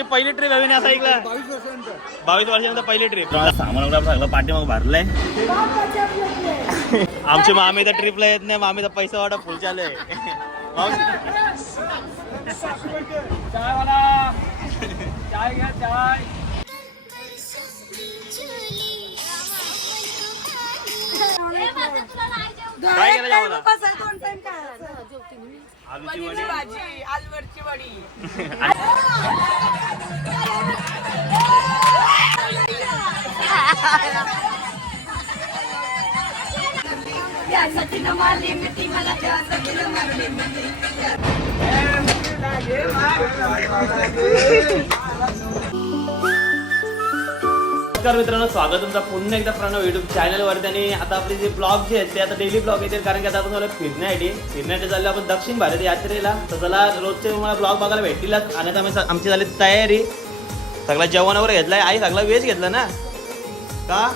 तुझी पहिली ट्रिप हवी असं ऐकलं बावीस वर्षानंतर. पहिली ट्रिप सामान वगैरे सगळं पाठीमाग भरलंय. आमची मामी तर ट्रिपला येत नाही मामी तर पैसा वाटा फुल चालू आहे काय केलं? आलूची वडी. भाजी आलूवरची वडी. नमस्कार मित्रांनो स्वागत तुमचं पुन्हा एकदा प्रणव युट्यूब चॅनलवरती आणि आता आपले जे ब्लॉग जे आहेत ते आता डेली ब्लॉग येतील. कारण की आता आपण फिरण्यासाठी फिरण्यासाठी चाललो आपण दक्षिण भारत यात्रेला. तर चला रोजचे तुम्हाला ब्लॉग बघायला भेटतीलच. आणि आता आम्ही आमची झाली तयारी. सगळा जेवण वगैरे घेतलाय. आई सगळा वेज घेतला ना? का?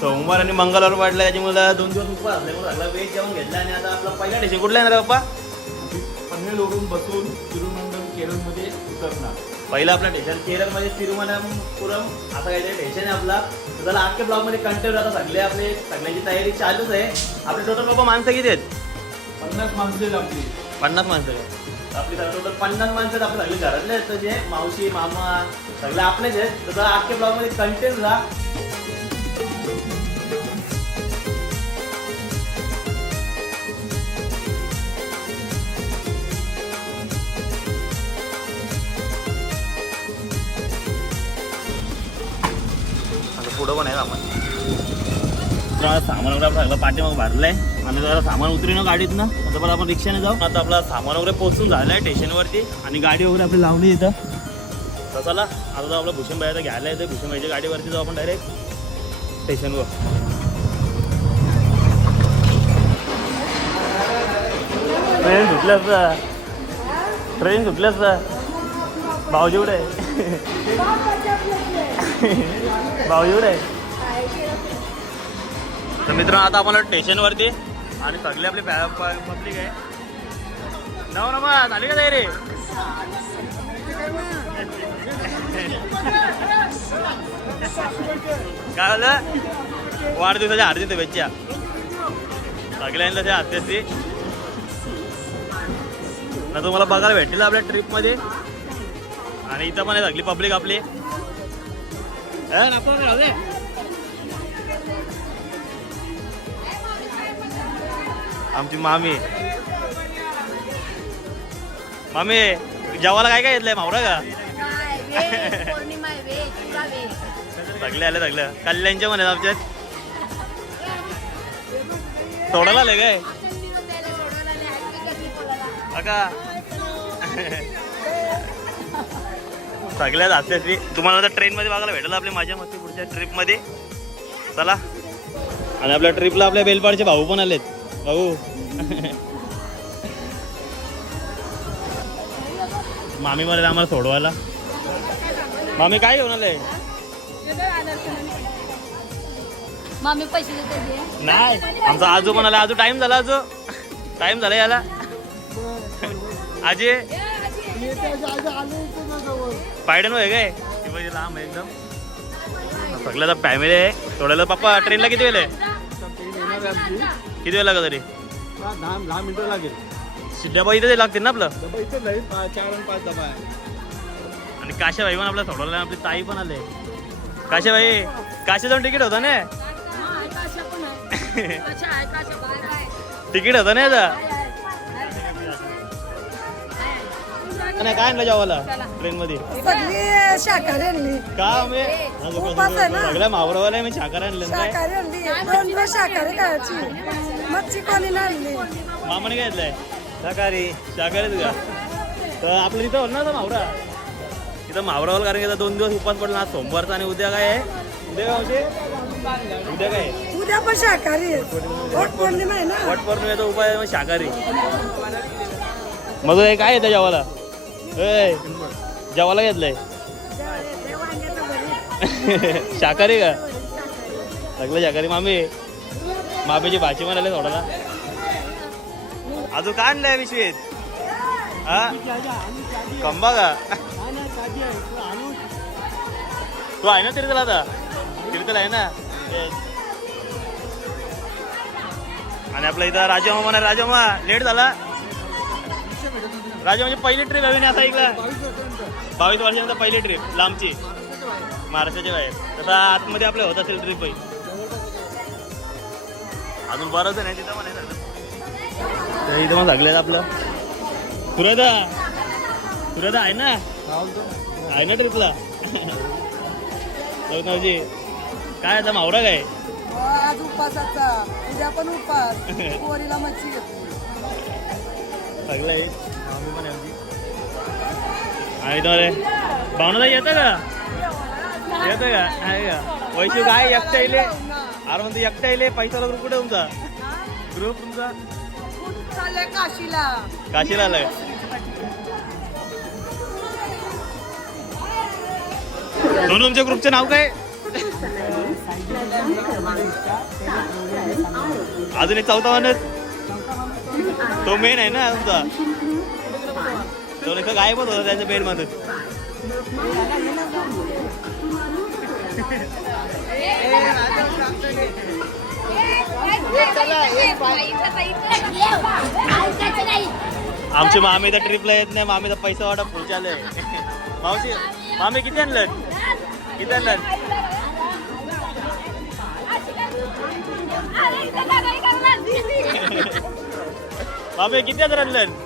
सोमवार आणि मंगळवार वाढला त्याच्यामुळे दोन दिवस उपवास असल्यामुळे सगळा वेज जेवण घेतला आणि आता आपला पहिला डिश कुठला येणार बाप्पा? पप्पा पनवेलवरून बसून तिरुवनंतपुरम केरळमध्ये उतरणार. पहिला आपला स्टेशन केरळमध्ये तिरुवनंतपुरम असा काहीतरी स्टेशन आहे आपला. त्याला आजच्या ब्लॉगमध्ये कंटेंट आता सगळे आपले सगळ्यांची तयारी चालूच आहे. आपले टोटल बाबा माणसं किती आहेत? पन्नास माणसं आहेत आपली. पन्नास माणसं आहेत. आपली टोटल पन्नास माणसं आहेत आपले. सगळे घरातले आहेत जे मावशी मामा सगळे आपलेच आहेत. तर आजच्या ब्लॉगमध्ये कंटेंट राहा. आता पण आहे सामान जरा सामान वगैरे आपलं सगळं पाठीमाग भरलंय. आणि जरा सामान उतरी ना गाडीत ना आता पण आपण रिक्षाने जाऊ. आता आपला सामान वगैरे पोहोचून झालंय स्टेशनवरती. आणि गाडी वगैरे आपली लावली इथं. तर चला आता जाऊ आपलं भूषण भाईचं घ्यायला येतं भूषण भाईच्या गाडीवरती जाऊ आपण डायरेक्ट स्टेशनवर. ट्रेन सुटल्यास ट्रेन सुटल्यास भाऊजी कुठे भाऊ भाऊजी आहे तर मित्रांनो आता आपण स्टेशनवरती आणि सगळे आपले पब्लिक आहे. नव नमा झाली का रे काय झालं? वाढदिवसाच्या हार्दिक शुभेच्छा. सगळ्यांना तशा ती ना तुम्हाला बघायला भेटेल आपल्या ट्रिपमध्ये आणि इथं पण आहे सगळी पब्लिक आपली. आमची मामी मामी जेवायला काय काय घेतलंय मावरा का सगळे आले सगळे कल्याणचे म्हणे आमच्यात सोडायला आले काय अका सगळ्यात हास्याची तुम्हाला आता ट्रेनमध्ये बघायला भेटेल आपली माझ्या मस्ती पुढच्या ट्रिपमध्ये चला. आणि आपल्या ट्रिपला आपल्या बेलपाडचे भाऊ पण आलेत. भाऊ. मामी मला आम्हाला सोडवायला. मामी काय घेऊन आले? मम्मी पैसे देते नाही. आमचा आजू पण आला. आजू टाइम झाला आजू. टाइम झाला याला. आजी. पायडन आहे काय? म्हणजे लांब आहे एकदम सगळ्याचा फॅमिली आहे. थोड्याला पप्पा ट्रेनला किती वेळ आहे? येणार आहे आमची किती वेळ लागत तरी? दहा दहा मिनिटं लागेल डबा इथे लागतील ना आपलं? डबा इथं नाही पा- चार आणि पाच डबा आहे आणि काशाबाई पण आपल्या सोडवलं आपली ताई पण आले. काशाबाई काशा जाऊन तिकीट होतं ना? तिकीट होतं ना याचा? नाही काय आणलं जेवायला? ट्रेन मध्ये सगळी शाकाहारी आणली. का उपास आहे ना. सगळ्या मावरावाला मी शाकाहारी आणलं काय शाकाहारी आणली. दोन दिवस शाकाहारी खायची. मच्छी कोणी नाही आणली? मामाने काय घेतलंय. शाकाहारी. शाकाहारीच का तर आपलं तिथं होणार ना मावरा? तिथं मावरावाला कारण की आता दोन दिवस उपास पडला आज सोमवारचा आणि उद्या काय आहे? उद्या काय होते उद्या काय? आहे? उद्या पण शाकाहारी आहे. वट पौर्णिमा आहे ना. वट पौर्णिमेचा उपाय आहे मग शाकाहारी. मग हे काय येतं जेवायला? होय. जेवायला घेतलंय? शाकाहारी का? सगळं शाकाहारी. मामी मामीची भाजी म्हणाले थोडाला अजून काय आणलंय विश्वेत? हा? कंबा का? तू आहे ना तिरकल आता? तिरकल आहे ना? आणि आपला इथं राजामा म्हणा राजामा लेट झाला. राजा म्हणजे पहिली ट्रिप हवी नाही आता ऐकला बावीस वर्षानंतर पहिली ट्रिप लांबची. महाराष्ट्राच्या बाहेर. तसा आतमध्ये आपल्या होत असेल ट्रिप अजून बरंच नाही तिथं पण आहे इथं मग लागलं आपलं. सुरदा. सुरदा आहे ना? आहे ना ट्रिपला लग्नाची. काय आता मावरा काय? आज उपासाचा. उद्या पण उपास. पोरीला मच्छी. सगळं आणि तो रे भावना येतं का? येतं का? आहे का? काय एकटा येले अरे म्हणतो एकटा येले पैसा ग्रुप कुठे तुमचा? ग्रुप तुमचा? काशीला काशीला आलाय. दोन तुमच्या ग्रुपचं नाव काय? अजून एक चौथा माणूस? तो मेन आहे ना तुमचा? तो लेखक गायबच होता त्याच्या मेन मध्ये आमचे मामी तर ट्रिपला येत नाही मामी तर पैसा वाटा पुढच्या मावशी मामी किती आणलं? किती आणलं? मामी किती आणलं?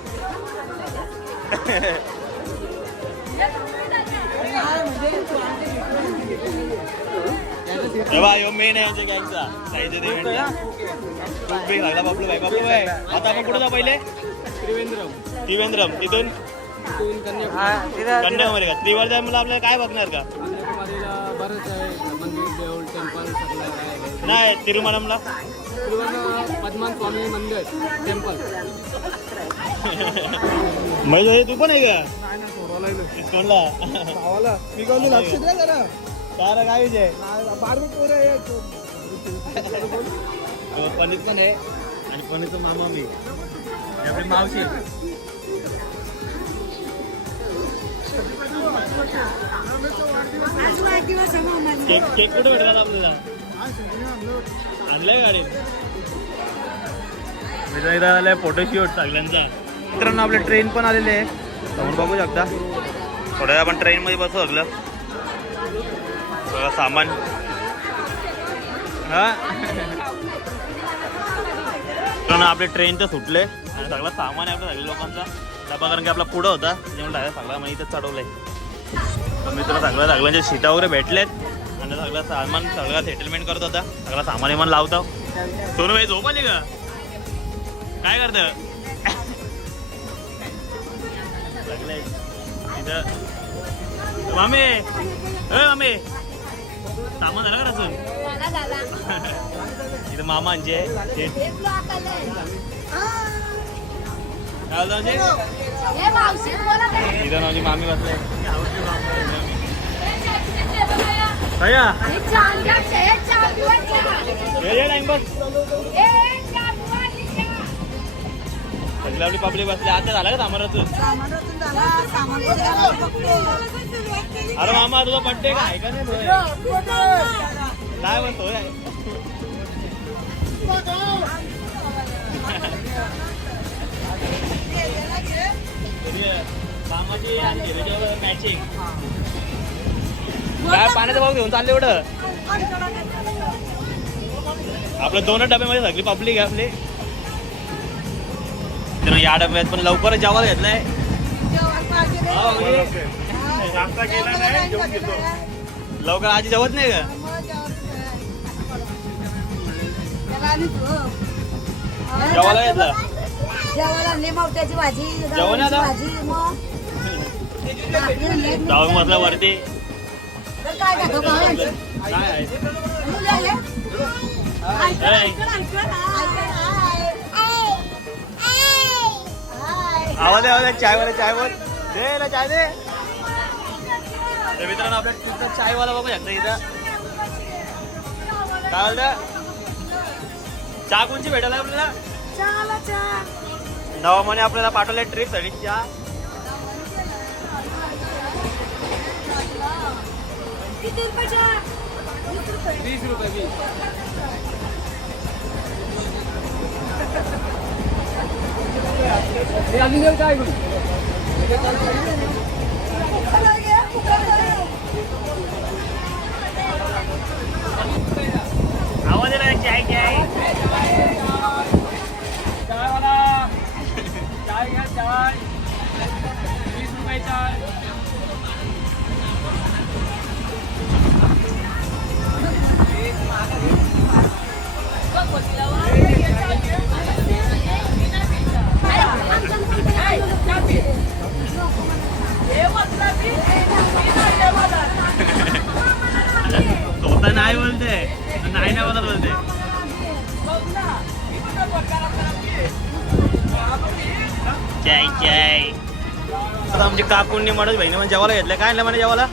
यो मेन आहे गँगचा साईच्या देवेंद्र खूप big लागला बापलू भाई बापलू भाई. आता आपण कुठे जा पहिले? त्रिवेंद्रम. त्रिवेंद्रम. तिथून कन्याकुमारी. का? त्रिवेंद्रम मला आपल्याला काय बघणार का? नाही तिरुमलमला. पद्मान स्वामी मंदिर टेम्पल म्हणजे तू पण आहे का? नाही ना सोडवलं कोणला? भावाला. मी कोणी लक्ष द्या जरा. काय रे, काय विषय बारबी पोरं आहे तो पनीत पण आहे आणि पनीरचा मामा मी. ही आपली मावशी. आज वाढदिवस आहे मामाचा. केक केक कुठे भेटला आपल्याला? आणलाय गाडी. मित्र इथं आलाय फोटोशूट सगळ्यांचा. मित्रांनो आपले ट्रेन पण आलेले आहे. समोर बघू शकता. थोड्या वेळ आपण ट्रेन मध्ये बसू लागलं सगळं सामान. हा? मित्रांनो आपले ट्रेन तर सुटले आणि सगळं सामान आहे आपल्या सगळ्या लोकांचा. डबा कारण की आपला पुढं होता. त्याच्यामुळे डायरेक्ट सगळा म्हणजे इथेच चढवलंय. तर मित्र सगळ्या सगळ्यांच्या सीटा वगैरे भेटलेत आणि सगळं सामान सगळं सेटलमेंट करत होता. सगळं सामान इमान लावतो. सोनू भाई झोप आली का? काय करत? सगळे मामे. ए मामे. सामान झालं का रचून? इथं मामांचे काय म्हणजे इथं मामी बसले. कया टाइम बस सगळी आपली पब्लिक बसली. आता झालं का बघतो. अरे मामा तुझा बड्डे का? आहे का नाही? काय म्हणतो मामाची आणि मॅचिंग काय पाण्याचा भाव घेऊन चालले एवढं आपल्या दोन डब्यामध्ये सगळी पब्लिक आहे आपली तर या डब्यात पण लवकरच जेवायला घेतलंय. लवकर आजी जेवत नाही का. जेवायला घेतलं जेवायला भाजी? भाजी मग वरती आवाज आहे, आवाज आहे. चायवाला चायवाल दे ना चाय दे. तर मित्रांनो आपल्या तिथं चायवाला बघू शकता इथं. काय चहा कोणची भेटायला आपल्याला? चहा. नवामाने आपल्याला पाठवले ट्रिपसाठी चहा. वीस रुपये. वीस अजून देऊ काय आवाज येणार चाय चाय चाय वाला. चाय घ्या चाय. वीस रुपये चाय. स्वतः नाही बोलते. नाही नाही बोलत बोलते. जय चाय. आता आमची काकूंनी मनोज बहिणी म्हणजे जेवायला घेतलं. काय आणलं म्हणे जेवायला?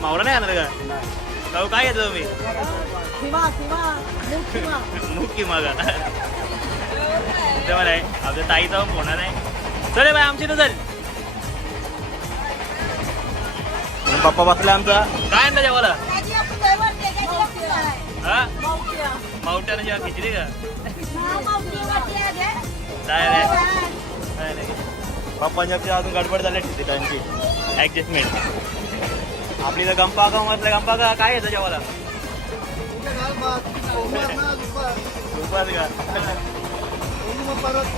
मावळा नाही आणणार का? भाऊ काय घेतलं तुम्ही? मुख्य मग ते आहे. आपल्या ताईचा पण फोन आहे चल बाय आमची चल. पप्पा बसला आमचा. काय आणलं जेवायला? हा? मावट्यानं जेव्हा खिचडी का? काय रे? काय? रे पप्पांच्या अजून गडबड झाली ठीक त्यांची. ऍडजस्टमेंट आपली तर गंपा म्हटलं गंपा का काय येतं जेवायला उपास का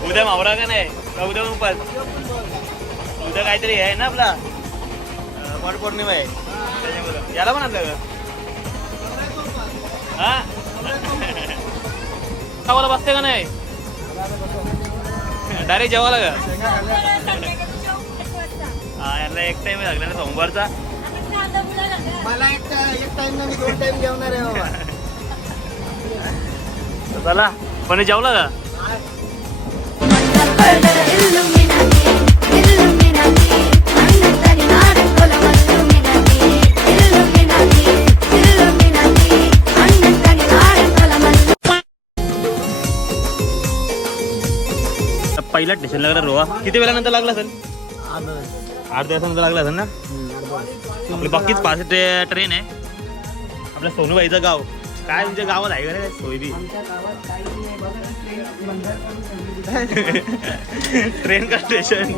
उद्या मावरा का नाही? का उद्या उपास? उद्या काहीतरी आहे ना आपला? वट पौर्णिमा आहे. त्याच्यामुळं. याला पण का? हा? खावाला बसते का नाही? डायरेक्ट जेवायला का? हा याला एक टाइम लागला ना सोमवारचा. मला एक एक टाइम नाही दोन टाइम जेवणार आहे बाबा. चला पण जेवला का? पहिला स्टेशन लागला रोहा. किती वेळानंतर लागला असेल? आठ दिवसानंतर लागला असेल ना? आपली बाकीच पाच ट्रेन आहे. आपल्या सोनूबाईचं गाव. काय तुमच्या गावात आहे का रे? सोयबी. ट्रेन का स्टेशन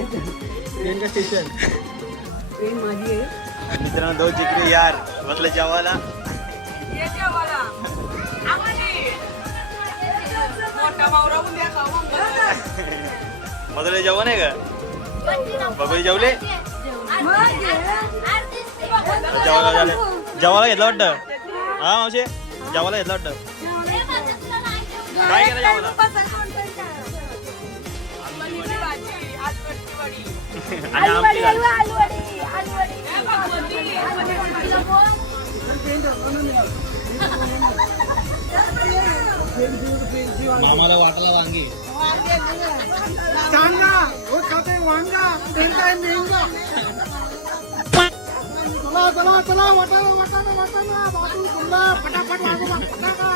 ट्रेन का स्टेशन ट्रेन माझी आहे मित्रांनो दोन जिकडे यार म्हटलं जेवायला. मधले जेवण आहे का? बघू जेवले? जेवायला झाले जेवायला घेतलं वाटतं? हा मावशे? जेवायला घेतलं वाटतं? काय केलं जेवायला? आणि आमची घाल. मामाला वाटला वांगी. चांगा खाते वांगा. चला चला चला वाटाणा वाटाणा वाटाणा बाजू कुल्ला फटाफट वाजवा फटाका।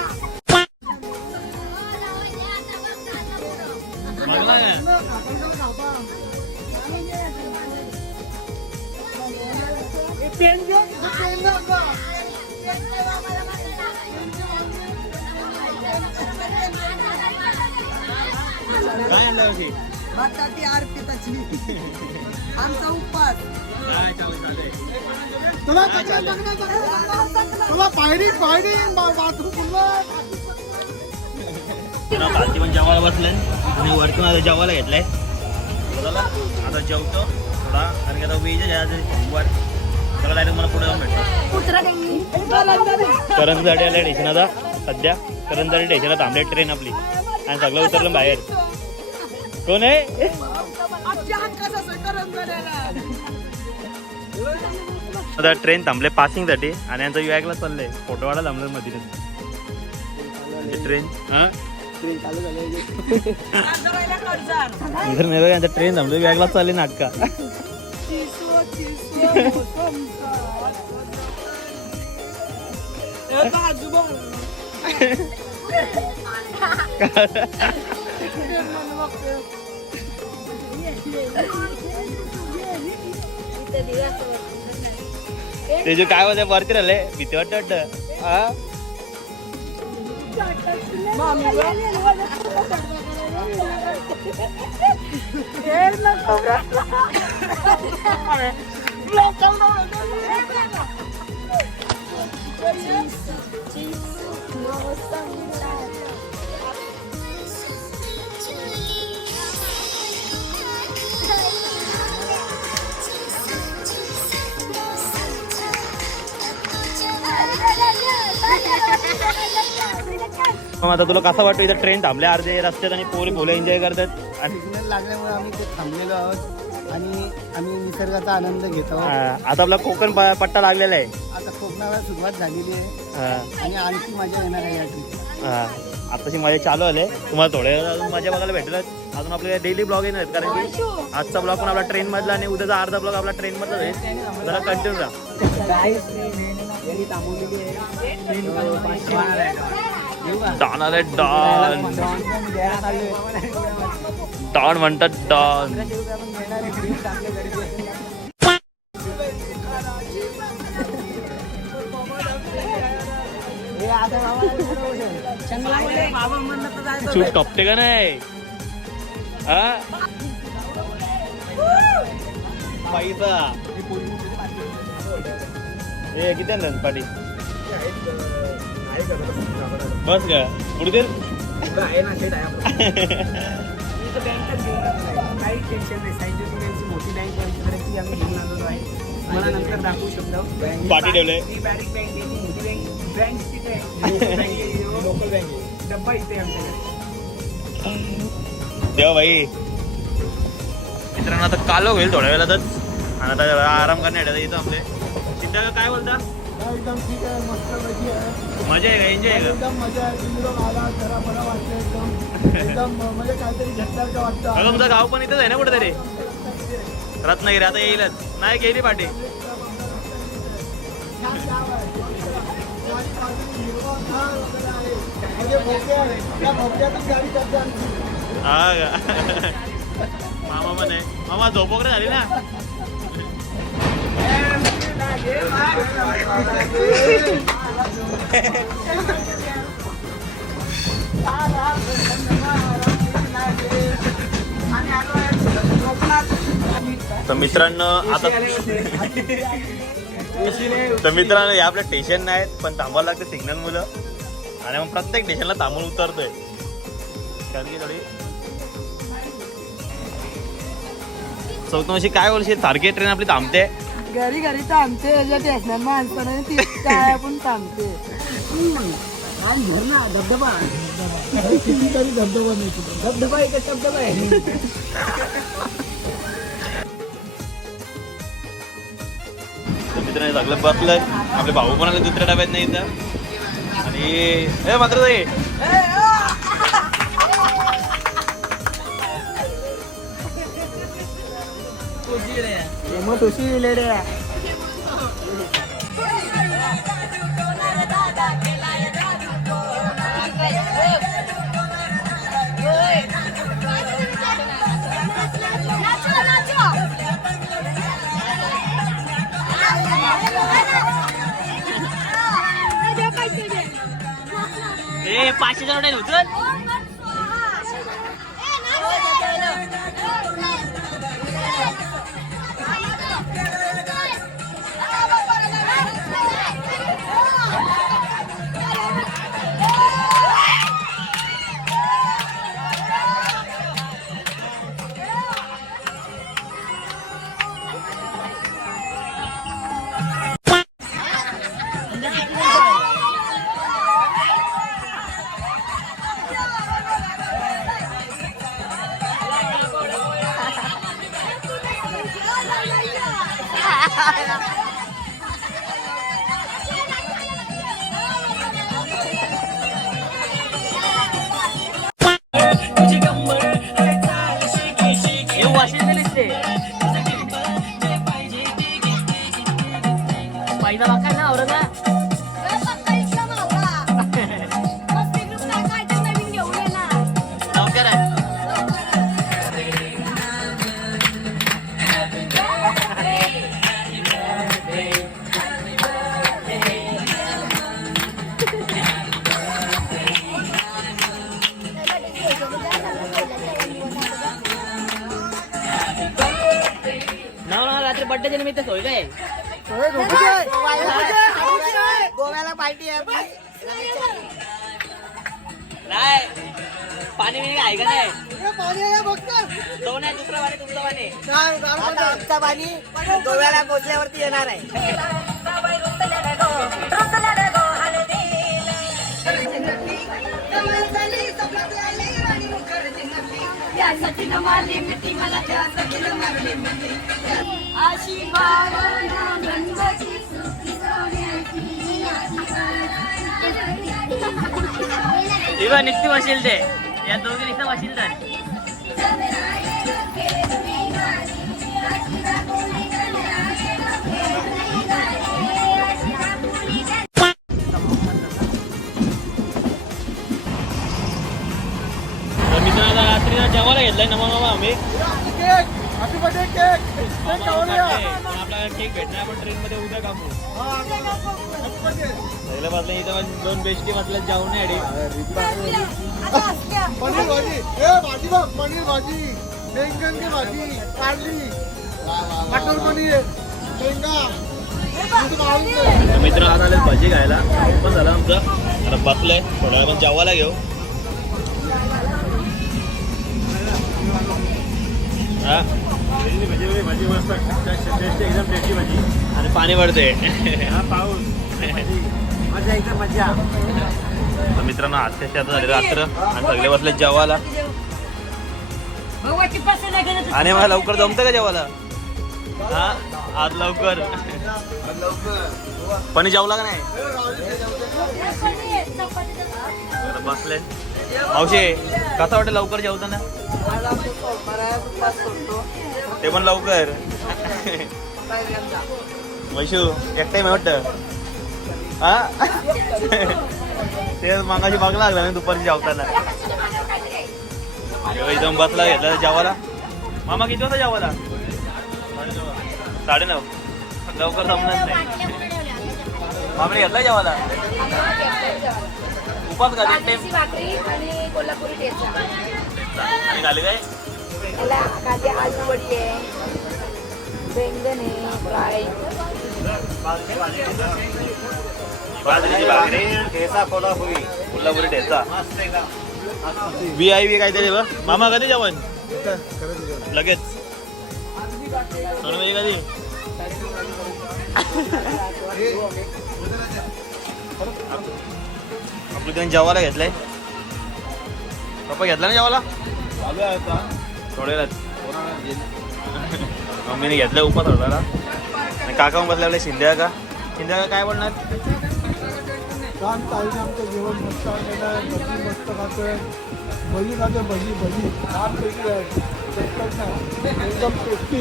लागला का? पेन घे पेन काय आणलं होती? बटाटी आरती तचली. आमचा उपवास. काय चालू तुला तुला पायरी पायरी बाथरूम पुन्हा पण जेवायला बसले आणि वरतून आता जेवायला घेतलंय. चला आता जेवतो. थोडा कारण की आता वेज सोमवार. चला डायरेक्ट मला पुढे जाऊन भेटतो. करंजसाठी आल्या स्टेशन आता सध्या. करंजसाठी स्टेशनला थांबले ट्रेन आपली. आणि सगळं उतरलं बाहेर. कोण आहे? आता ट्रेन थांबले पासिंगसाठी आणि यांचा युआयकला चाललंय. फोटो वाढा थांबलं मध्ये. ट्रेन हा? इधर नाही बघा यांचा ट्रेन थांबलो युआयकला चालले नाटका. ते जे काय होते वरती राहिले भीती वाटत वाटत मग आता तुला कसा वाटतो इथं ट्रेन थांबले अर्धे रस्त्यात आणि पोरी पोले एन्जॉय करतात? आणि सिग्नल लागल्यामुळे आम्ही खूप थांबलेलो आहोत आणि आम्ही निसर्गाचा आनंद घेत आहोत. हा, आता आपला कोकण प- पट्टा लागलेला आहे. आता कोकणाला सुरुवात झालेली आहे. हा, आणि आणखी मजा येणार आहे या ट्रिप हा. आताची मजा चालू आले. तुम्हाला थोड्या वेळात अजून मजा बघायला भेटेल. अजून आपले डेली ब्लॉग येणार आहेत. कारण की आजचा ब्लॉग पण आपला ट्रेन मधला आणि उद्याचा अर्धा ब्लॉग आपला ट्रेन मधला आहे. जरा कंटिन्यू राहा डॉन आले डॉन. डॉन म्हणतात डॉन. शूट टॉपते का नाही? हा? पैसा. ए किती आणलं पाठी बस का पुढे आहे ना शेट आहे काही टेन्शन नाही मोठी बँक आम्ही घेऊन आलेलो आहे नंतर दाखवू शकतो पाठी ठेवले. ही बँक मोठी बँक तिथे लोकल बँक डब्बा इथे आमच्याकडे देवा भाई मित्रांनो आता कालो होईल थोड्या वेळातच. आणि आता आराम करण्यासाठी इथं आपले. सिद्धा काय बोलता? एकदम ठीक आहे मस्त मजा आहे. मजा आहे का? एन्जॉय आहे का? एकदम मजा आहे. तुम्ही लोक आला जरा मला वाटतं एकदम. एकदम म्हणजे काहीतरी घेतल्यासारखं वाटतं. अगं तुमचं गाव पण इथंच आहे ना कुठेतरी? रत्नागिरी आता येईलच. नाही गेली पाठी हा का? मामा पण आहे. मामा झोप वगैरे झाली ना? तर मित्रांनो आता तर मित्रांनो या आपल्या स्टेशन नाहीत पण थांबावं लागतं सिग्नल मुलं. आणि मग प्रत्येक स्टेशनला थांबून उतरतोय. कारण की थोडी चौथमशी काय बोलशील? सारखी ट्रेन आपली थांबते. घरी घरी थांबते याच्यात असणार माणसाने ती काय आपण थांबते. धबधबा. कितीतरी धबधबा नाही तिथे. धबधबा एक धबधबा आहे. तर मित्रांनो सगळं बसलंय आपले भाऊ पण आले दुसऱ्या डब्यात नाही इथं. आणि ए मात्र मग तुशी लेडे ए पाचशे जण होतं काय गोव्याला पार्टी आहे नाही पाणी बिणी आहे का नाही? तो नाही दुसरा पाणी तुमचं पाणी. आमचा पाणी गोव्याला पोचल्यावरती येणार आहे. यासाठी न मारली मिठी मला त्यासाठी न मारली मिठी अशी बाळा गणपती सुखी सोन्याची इवा निघते बसेल ते या दोघी निघता तर तर मित्रांनो जेवायला घेतलाय ना मग आम्ही आपल्याला केक भेटणार आपण ट्रेन मध्ये उद्या कापू पहिलं इथं दोन बेस्टी म्हटलं जाऊ नाही पनीर भाजी ए भाजी बघ पनीर भाजी की भाजी काढली मटर पनीर मित्र आज आले भाजी खायला. पण झालं आमचं. आता बसलंय. थोड्या वेळ पण जेवायला घेऊ. हा? आणि पाणी पडते मजा इथं मजा. तर मित्रांनो आज आता झाले रात्र. आणि सगळे बसले जेवायला. आणि मला लवकर जमतं का जेवायला? हा? आज लवकर. पण जेवला का नाही? बसले. मावशे कसं वाटतं लवकर जेवताना? ते पण लवकर. वैशू एक मी वाटतं? हा? ते मागाशी बघ लागला ना दुपारी जेवताना. एकदम बसला घेतला जेवायला. मामा किती होता जेवायला? साडे नऊ लवकर जमणार नाही. मामा घेतला जेवायला? का एक टाइम भाकरी आणि कोल्हापुरी ठेचा. आणि झाले काय? याला आलू वडी आहे बेंगन आहे फ्राय. बाजरीची भाकरी. ठेचा कोल्हापुरी. कोल्हापुरी ठेचा. बी आय बी काहीतरी बघ मामा कधी जेवण? लगेच. कधी? आपलं तुम्ही जेवायला घेतलंय. पप्पा घेतला ना जेवायला? थोडे मम्मीने घेतलं उपास होता आणि काका मग बसले आपल्या शिंद्या का शिंद्या का काय बोलणार? छान ताईने आमचं जेवण मस्त केलं भजी मस्त खातोय. भजी खातोय भजी भजी. छान पैकी आहे. चटपट नाही एकदम टेस्टी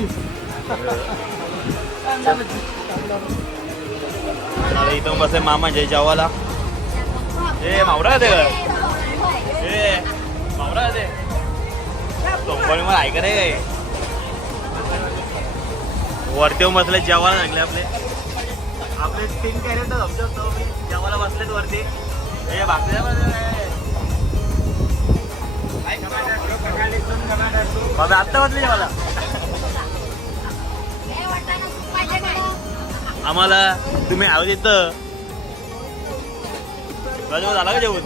आता इथून बसले मामाचे जेवायला. ए मावरा ते ए मावरा ते सोमवारी मला ऐका नाही काय वरती येऊन बसले जेवायला लागले आपले आपले तीन कॅरेट मी जेवायला बसलेत वरती ए बाकी बाबा आत्ता बसले जेवायला आम्हाला तुम्ही आवाज येत राजू झाला का जेवण?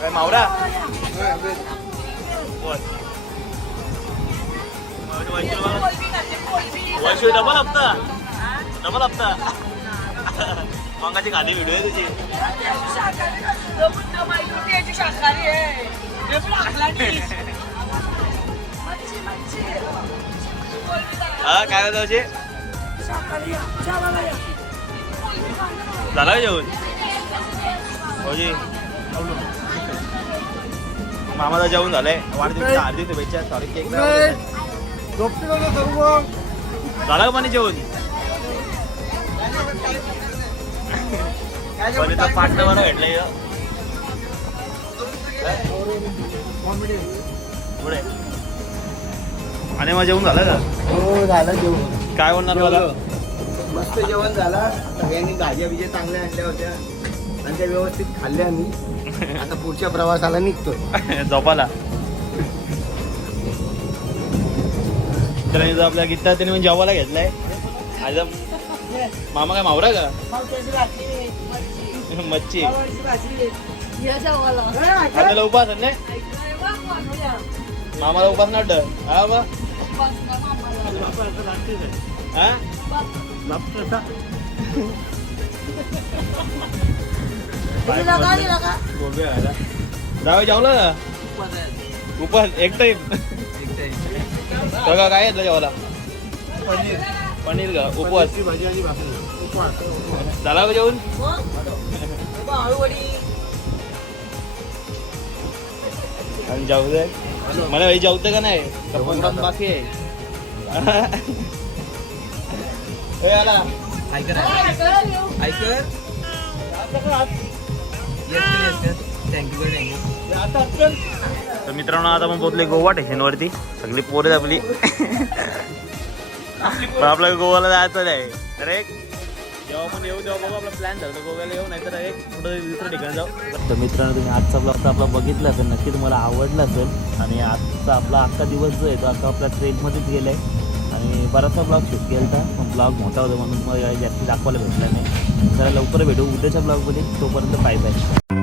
काय मावरा? बोल. वैशू डबल हप्ता. डबल हप्ता. मंगाची खाली व्हिडिओ आहे तुझी. हा काय होतं असे झाला का जेवण? भाऊजी. मामाला जेवण झालंय. वाढदिवसाच्या हार्दिक शुभेच्छा. सॉरी केक झाला का पाणी जेवण? पाटणं बरं भेटलंय पुढे. आणि मग जेवण झालं का? हो झालं जेवण. काय म्हणणार मला मस्त जेवण झाला. सगळ्यांनी भाज्या बिज्या चांगल्या आणल्या होत्या. आणि त्या व्यवस्थित खाल्ल्या आम्ही आता पुढच्या प्रवासाला निघतोय. झोपाला. मित्रांनी जो आपल्या गीता त्याने म्हणजे जेवायला घेतलाय. आज मामा काय मावरा का? मच्छी. आपल्याला उपास आहे ना? मामाला उपास नाट हा बा. हा? दिला का दिला का जाऊ जेवलं का उपास एक टाइम का काय घेतलं जेवायला? पनीर पनीर का? उपवास. भाजी आणि भाकरी झाला का जेवण आणि जाऊ दे मला हे जेवतं का नाही? प्रोग्राम बाकी आहे. ए, आला. ऐकर ऐकर. थँक्यू थँक्यू तर मित्रांनो आता आपण पोहोचले गोवा स्टेशनवरती. सगळी पोरे आपली पण आपल्याला गोवाला जायचं नाही. तर एक जेव्हा आपण येऊ तेव्हा बघू आपला प्लॅन झाला गोव्याला येऊ नाही तर एक कुठं दुसऱ्या ठिकाणी जाऊ. तर मित्रांनो तुम्ही आजचा ब्लॉग तर आपला बघितला असेल. नक्की तुम्हाला आवडला असेल. आणि आजचा आपला अख्खा दिवस जो आहे तो अख्खा आपल्या ट्रेनमध्येच गेला आहे आणि बराचसा ब्लॉग शूट केला होता पण ब्लॉग मोठा होता म्हणून मला जास्त दाखवायला भेटला नाही. जरा लवकर भेटू. उद्याच्या ब्लॉगमध्ये तोपर्यंत बाय बाय